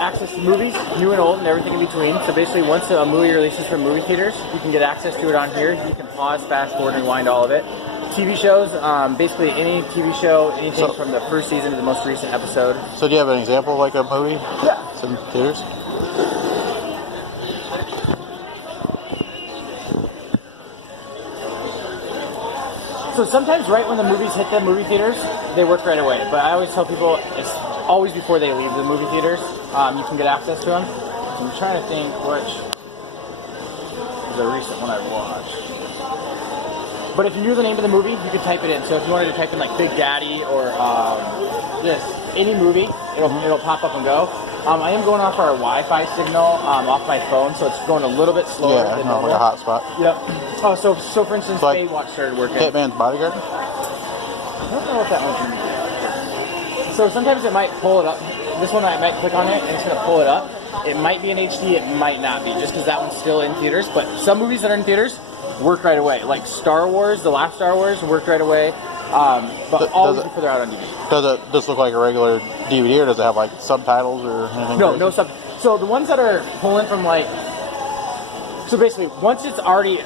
access to movies, new and old, and everything in between. So basically, once a movie releases from movie theaters, you can get access to it on here. You can pause, fast forward, and rewind all of it. TV shows, basically any TV show, anything from the first season to the most recent episode. So do you have an example of like a movie? Yeah. It's in theaters? So sometimes right when the movies hit the movie theaters, they work right away. But I always tell people it's always before they leave the movie theaters, you can get access to them. So I'm trying to think which is a recent one I've watched. But if you knew the name of the movie, you could type it in. So if you wanted to type in like Big Daddy or any movie, it'll pop up and go. I am going off our Wi-Fi signal off my phone, so it's going a little bit slower than normal. Like a hotspot. Yep. Oh, so for instance, like Baywatch started working. Hitman's Bodyguard? I don't know if that one's in there. So sometimes it might pull it up. This one I might click on it and it's going to pull it up. It might be in HD, it might not be, just because that one's still in theaters. But some movies that are in theaters work right away. Like Star Wars, the last Star Wars, worked right away. But always before they're out on DVD. Does it just look like a regular DVD, or does it have like subtitles or anything? No, no sub. So the ones that are pulling from like, so basically once it's already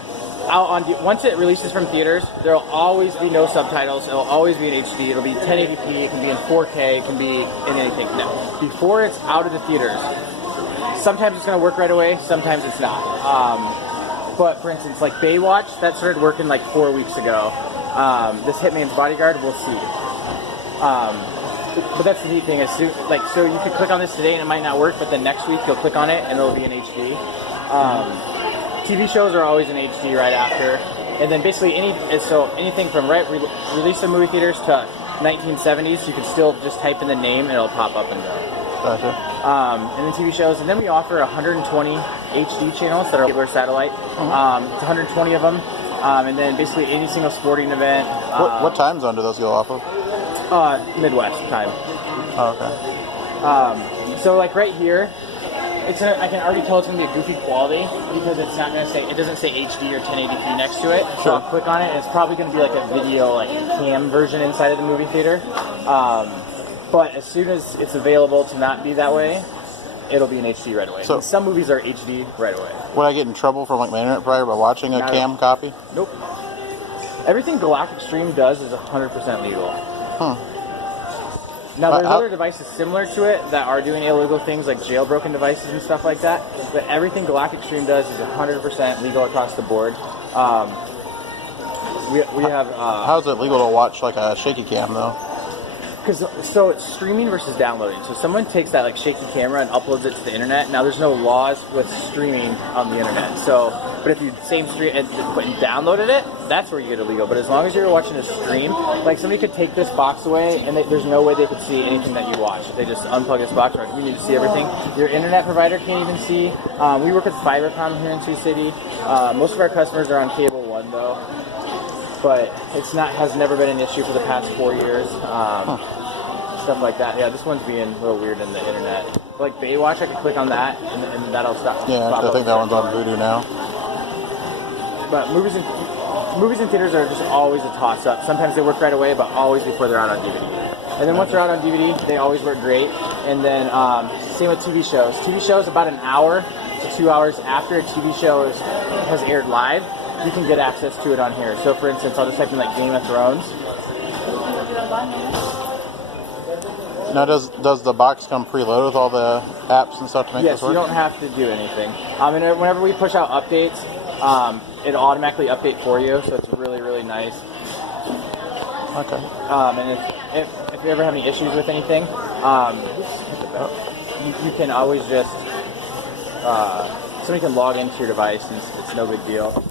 out on, once it releases from theaters, there'll always be no subtitles. It'll always be in HD. It'll be 1080p. It can be in 4K. It can be in anything. Now, before it's out of the theaters, sometimes it's going to work right away. Sometimes it's not. But for instance, like Baywatch, that started working like 4 weeks ago. This Hitman's Bodyguard, we'll see. But that's the neat thing is, so you could click on this today and it might not work, but then next week you'll click on it and it'll be in HD. TV shows are always in HD right after, and then basically anything from release in movie theaters to 1970s, you can still just type in the name and it'll pop up and go. Gotcha. And then TV shows, and then we offer 120 HD channels that are cable or satellite. It's 120 of them. And then basically any single sporting event. What time zone do those go off of? Midwest time. Oh, okay. So like right here, I can already tell it's going to be a goofy quality because it's not going to say, it doesn't say HD or 1080p next to it. So I'll click on it and it's probably going to be like a video, like cam version inside of the movie theater. But as soon as it's available to not be that way, it'll be in HD right away. So some movies are HD right away. Would I get in trouble from like my internet provider by watching a cam copy? Nope. Everything Galactic Stream does is 100% legal. Huh. Now there's other devices similar to it that are doing illegal things like jailbroken devices and stuff like that. But everything Galactic Stream does is 100% legal across the board. We have. How is it legal to watch like a shaky cam though? So it's streaming versus downloading. So someone takes that like shaky camera and uploads it to the internet. Now there's no laws with streaming on the internet. So, but if you stream and downloaded it, that's where you get illegal. But as long as you're watching a stream, like somebody could take this box away and there's no way they could see anything that you watch. They just unplug this box. Right? We need to see everything. Your internet provider can't even see. We work with Fibercom here in Sioux City. Most of our customers are on Cable One though. But has never been an issue for the past 4 years. Stuff like that. Yeah, this one's being a little weird in the internet. Like Baywatch, I can click on that and that'll stop. Yeah, I think that one's on Voodoo now. But movies and theaters are just always a toss-up. Sometimes they work right away, but always before they're out on DVD. And then once they're out on DVD, they always work great. And then same with TV shows. TV shows about an hour to 2 hours after a TV show has aired live. You can get access to it on here. So for instance, I'll just type in like Game of Thrones. Now does the box come preloaded with all the apps and stuff to make this work? Yes, you don't have to do anything. And whenever we push out updates, it'll automatically update for you, so it's really, really nice. Okay. And if you ever have any issues with anything, you can always just, somebody can log into your device and it's no big deal.